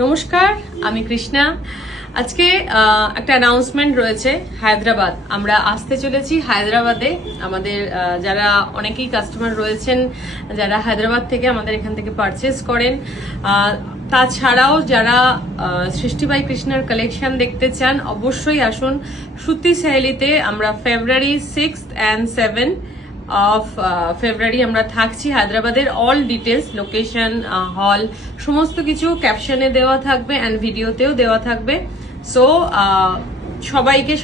নমস্কার, আমি কৃষ্ণা। আজকে একটা অ্যানাউন্সমেন্ট রয়েছে। হায়দ্রাবাদ আমরা আসতে চলেছি। হায়দ্রাবাদে আমাদের যারা অনেকেই কাস্টমার রয়েছেন, যারা হায়দ্রাবাদ থেকে আমাদের এখান থেকে পারচেস করেন, তাছাড়াও যারা সৃষ্টি বাই কৃষ্ণার কালেকশন দেখতে চান, অবশ্যই আসুন শ্রুতি সাহেলিতে। আমরা ফেব্রুয়ারি 6 and 7 অফ ফেব্রুয়ারি আমরা থাকছি হায়দ্রাবাদের। অল ডিটেলস, লোকেশন, হল, সমস্ত কিছু ক্যাপশনে দেওয়া থাকবে অ্যান্ড ভিডিওতেও দেওয়া থাকবে। সো সবাইকে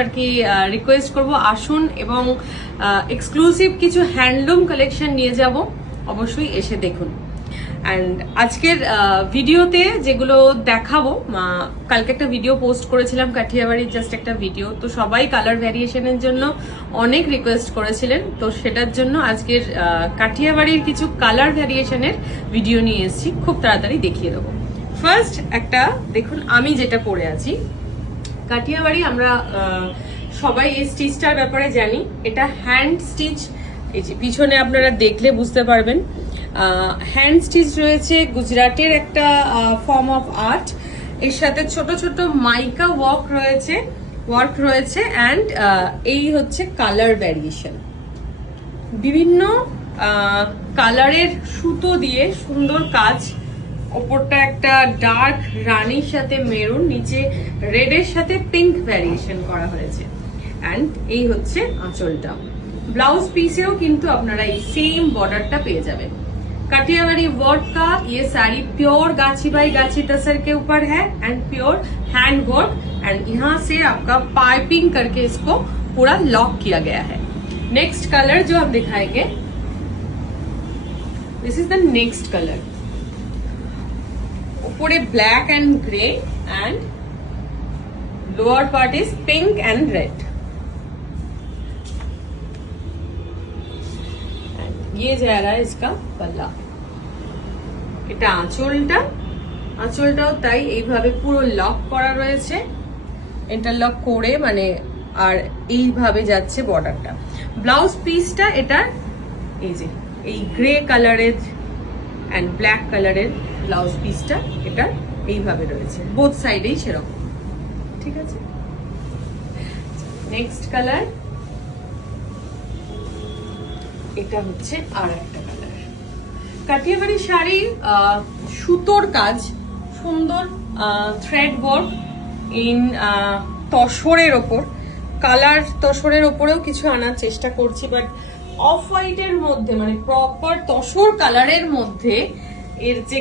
আর কি রিকোয়েস্ট করবো, আসুন এবং এক্সক্লুসিভ কিছু হ্যান্ডলুম কালেকশন নিয়ে যাব, অবশ্যই এসে দেখুন। অ্যান্ড আজকের ভিডিওতে যেগুলো দেখাবো, কালকে একটা ভিডিও পোস্ট করেছিলাম কাঠিয়াবাড়ির, জাস্ট একটা ভিডিও, তো সবাই কালার ভ্যারিয়েশনের জন্য অনেক রিকোয়েস্ট করেছিলেন, তো সেটার জন্য আজকের কাঠিয়াবাড়ির কিছু কালার ভ্যারিয়েশনের ভিডিও নিয়ে এসেছি, খুব তাড়াতাড়ি দেখিয়ে দেবো। ফার্স্ট একটা দেখুন, আমি যেটা পরে আছি কাঠিয়াবাড়ি, আমরা সবাই এই স্টিচটার ব্যাপারে জানি। এটা হ্যান্ড স্টিচ, এই যে পিছনে আপনারা দেখলে বুঝতে পারবেন হ্যান্ড স্টিচ রয়েছে, গুজরাটের একটা ফর্ম অফ আর্ট। এর সাথে ছোট ছোট মাইকা ওয়ার্ক রয়েছে অ্যান্ড এই হচ্ছে কালার ভ্যারিয়েশন। বিভিন্ন কালারের সুতো দিয়ে সুন্দর কাজ, ওপরটা একটা ডার্ক রানির সাথে মেরুন, নিচে রেডের সাথে পিঙ্ক ভ্যারিয়েশন করা হয়েছে। অ্যান্ড এই হচ্ছে আঁচলটা। ব্লাউজ পিসেও কিন্তু আপনারা এই সেম বর্ডারটা পেয়ে যাবেন। काठियावाड़ी वर्क का ये साड़ी प्योर गाछी बाई गाछी तसर के ऊपर है and pure hand work, and यहाँ से आपका पाइपिंग करके इसको पूरा लॉक किया गया है। नेक्स्ट कलर जो हम दिखाएंगे, this is the next colour. ऊपर black and grey and lower part is pink and red. ये जा रहा है इसका पल्ला। এটা আঁচলটাও তাই এইভাবে পুরো লক করা রয়েছে, ইন্টারলক করে, মানে আর এইভাবে যাচ্ছে বর্ডারটা। ব্লাউজ পিসটা এটার এই যে এই গ্রে কালারের এন্ড ব্ল্যাক কালারের ব্লাউজ পিসটা এটা এইভাবে রয়েছে, বোথ সাইডেই সেরকম। ঠিক আছে, নেক্সট কালার, এটা হচ্ছে আর একটা কালার। কাঠিয়াবাড়ি শাড়ি, সুতোর কাজ, সুন্দর থ্রেড ওয়ার্ক ইন তসরের ওপর, কালার তসরের ওপরেও কিছু আনার চেষ্টা করছি, বাট অফ হোয়াইটের মধ্যে, মানে প্রপার তসর কালারের মধ্যে এর যে